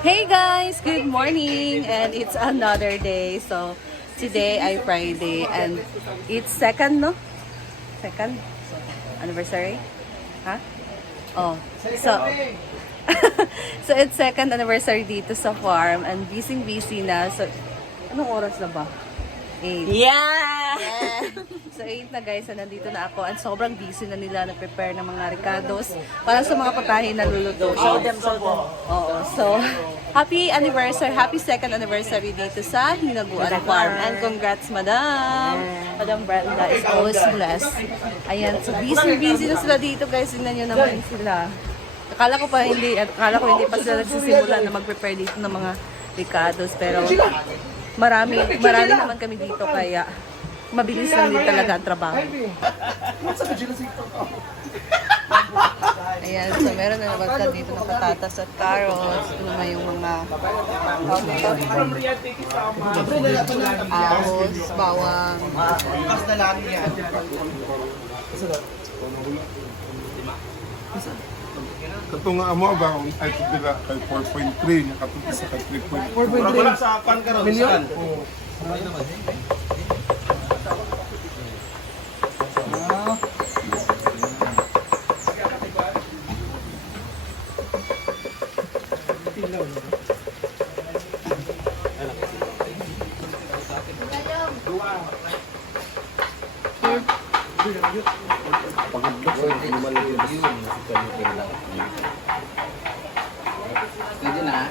Hey guys, good morning and it's another day. So today ay Friday and it's second, no? Second anniversary? Ha? Oh. So so it's second anniversary dito sa farm and busy na. So anong oras na ba? 8. Yeah! So 8 na guys, so nandito na ako and sobrang busy na nila nag-prepare ng mga ricados para sa mga putahe na luluto. Show them. Oo. So, happy anniversary, happy second anniversary dito sa Hinaguan Farm. And congrats, Madam! Madam Brenda is always blessed. Ayan, so busy na sila dito guys. Tingnan nyo naman sila. Akala ko hindi pa sila nagsisimula na mag-prepare dito ng mga ricados. Pero marami naman kami dito kaya mabilis lang din talaga ang trabaho. Ayan, so meron na naman ka dito na patatas at carrots. Ito naman yung mga ahos, bawang. Katong amo ba ay tugila kay 4.3 nya katong isa kay 3.4. 4.3 sa pan karon million. Oo. Pwede na.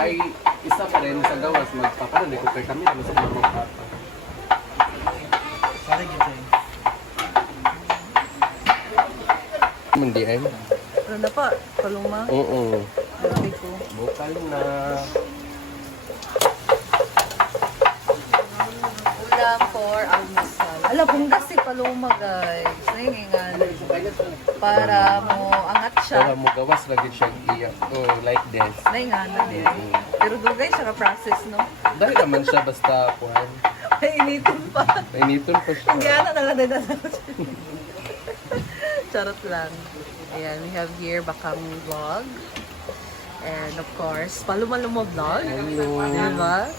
Ay, isa pa rin sa gawas magpaparoon. Kung kay kami, ano sa mga magpapa. Mandi ay. Ano na pa? Paluma? Oo. Grabe ko. Bukal na. Ulam for almusal. Ala, bunggas si Paloma guys. Nahingingan. Para mo angat siya. Para mo gawas lagi siya iyak. Oh, like this. Nahingan na din. Pero dugay siya ka-process, no? Dahil naman siya basta kuhan. Ay, initin pa. Nainiton pa siya. Ang gana na lang din. Charot lang. Ayan, we have here Bakang Vlog. And of course, Paluma-Luma Vlog. Diba?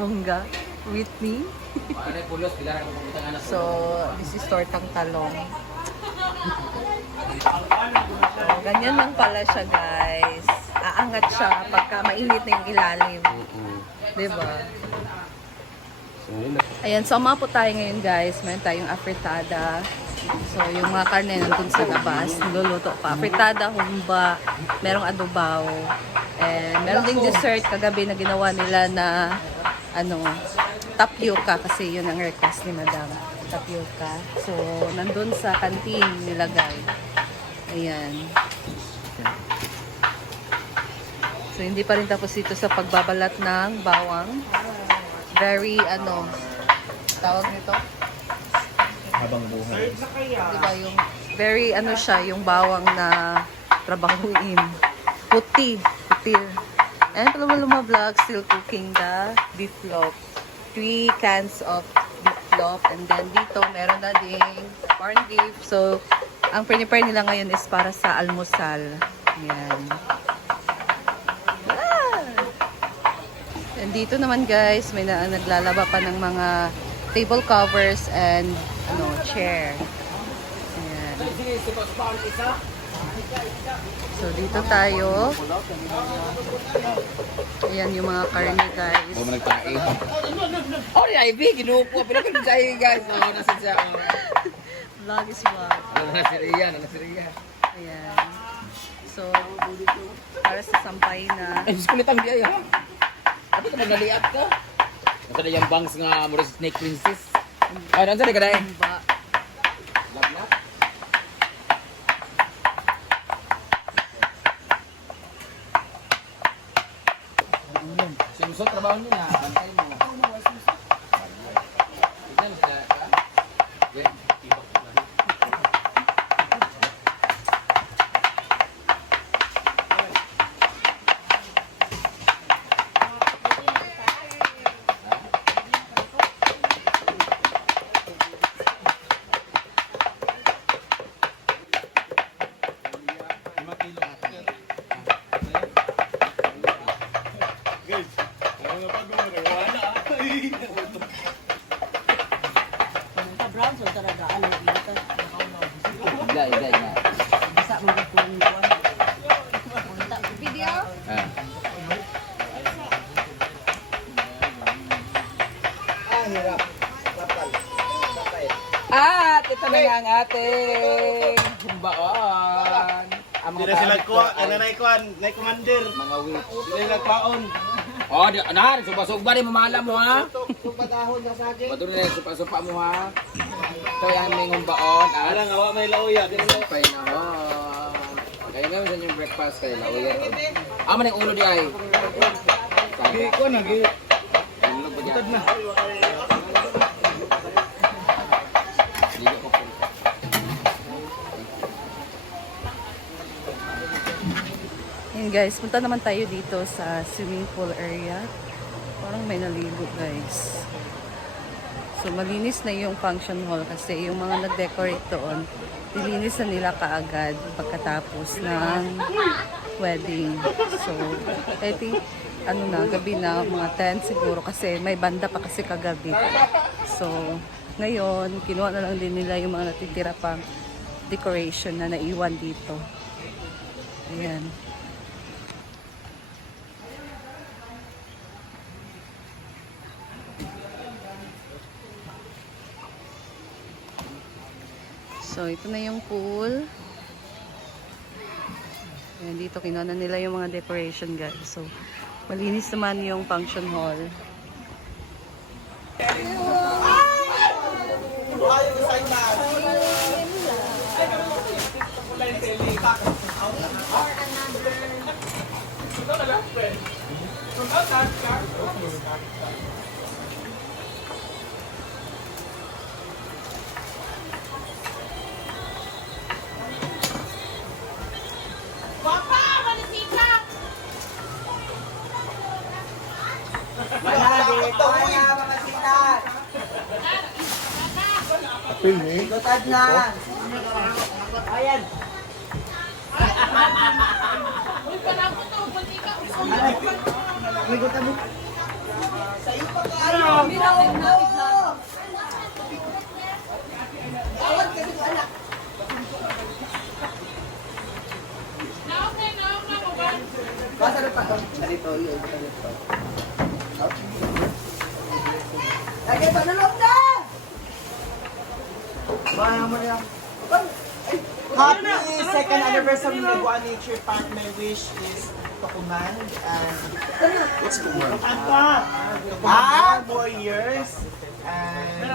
Hongga. Whitney. So, this is tortang talong. So, ganyan lang pala siya, guys. Aangat siya pagka mainit na yung ilalim. Diba? Ayan, so umapo tayo ngayon, guys. Meron tayong afritada. So, yung mga karne nandun sa labas, niluluto pa. Fritada, humba, merong adobaw. And meron ding dessert kagabi na ginawa nila na tapioca kasi yun ang request ni Madam. Tapioca. So, nandun sa canteen nilagay. Ayan. So, hindi pa rin tapos ito sa pagbabalat ng bawang. Very, tawag nito? Habang buhay. Diba yung very siya, yung bawang na trabahuin. Puti. And Paluma Vlog still cooking the beef loaf. 3 cans of beef loaf. And then dito meron na ding corn beef. So, ang prepare nila ngayon is para sa almusal. Yan. And dito naman guys, may naglalaba pa ng mga table covers and chair. Ayan. So dito tayo. Ayan yung mga karne guys. Huwag mo nagtain. Oh, ni Ivy, ginupo. Pinapin sa iyo guys. Oh, nasa siya. Vlog is vlog. Nasa Riya. Ayan. So, para sa sampay na. Ay, kulit ang biya. Ano ito nagaliat ka? Nasa na yung bangs nga mura Snake Princess. Ay, nasa na ka dahil? Ba? Lap. Simusot, trabaho niyo na. Bantay mo. Tignan mo sila ka? Brown so talaga ano dito. Igay na. Basta mo video. Ah. At ito na nga ang ating humbaon. Ang Hindi na sila kuha, na commander. mga witch. Hindi na sila kwaon. Oh, di na, supa-supa din mamala mo ha. Patahon na sa akin. Bato na supa-supa mo ha. Ito yung aming humbaon. At Alang, awa may lauya. pay na ho. Kaya nga sa yung breakfast kayo lauya. Man yung ulo di ay. Hindi ko na, hindi. Ulo ba dyan? na. Dili ko po. Yun guys, punta naman tayo dito sa swimming pool area. Parang may naligo guys. So malinis na yung function hall kasi yung mga nag-decorate doon, nilinis na nila kaagad pagkatapos ng wedding. So I think ano na, gabi na, mga 10 siguro kasi may banda pa kasi kagabi. So ngayon, kinuha na lang din nila yung mga natitira pang decoration na naiwan dito. Ayan. So, ito na yung pool. Ayan, dito kinuha na nila yung mga decoration guys. So, malinis naman yung function hall. Apil ni. Lagi panulog na! Happy second anniversary of Buwan Nature Park. My wish is to command and What's command? more years and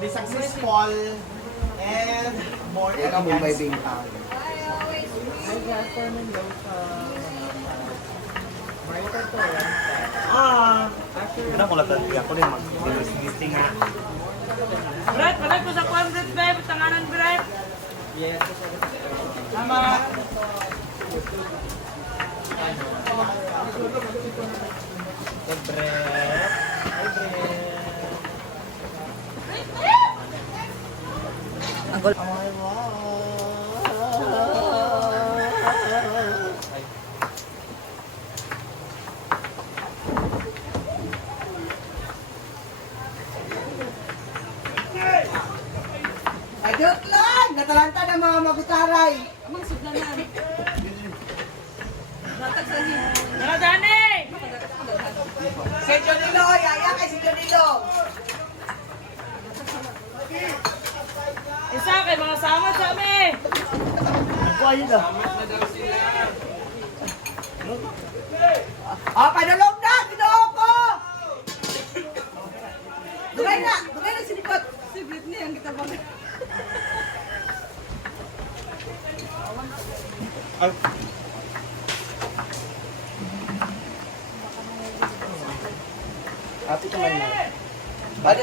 be successful and more advanced. Ano ko lang ako rin mag-listing nga. Brad, palag ko sa 100 babe, tanganan Brad. Yes. Tama. Ang gul- Ay, joke lang! Natalanta ng mga magutaray. Amang sudlanan. Natag sa him. Mga Dani! Si Jonilo, yaya kay si Jonilo. Isa kay mga samad sa amin. Panulog na! Ginoo ko! Dugay na si Nikot. Si Britney ang kita bang.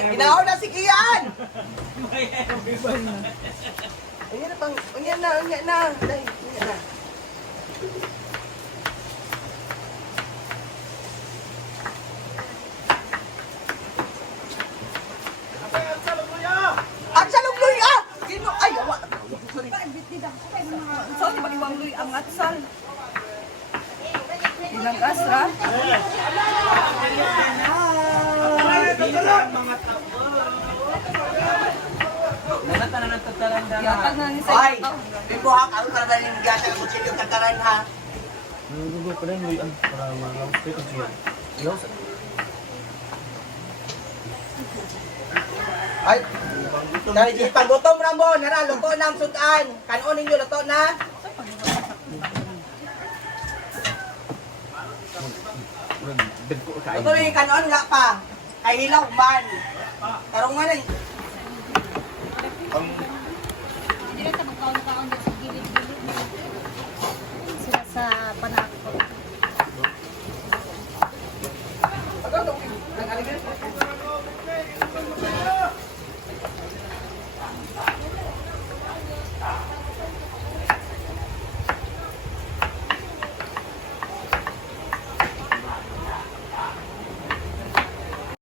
Ginao na si Kian! Unya na pang, unya na. Dahil, unya na. At sa lugloy ah! Gino, ay, awa. Sorry. So, di ba iwang luy ang atsal? Ilang asra? Yatag na ni Ay, Sa'yo. bibuhak, ano ka naman yung gata ng kutsilyo kataran ha? Gugo pa rin, luyan. Para malawas ko ito siya. Iyaw sa... Ay, dari di paggutom rambo, nara, luto na ang sudan. Kanon ninyo, luto na. Luto rin, kanon, wala pa. Kay hilaw man. Tarong nga na. Sila sa panahon.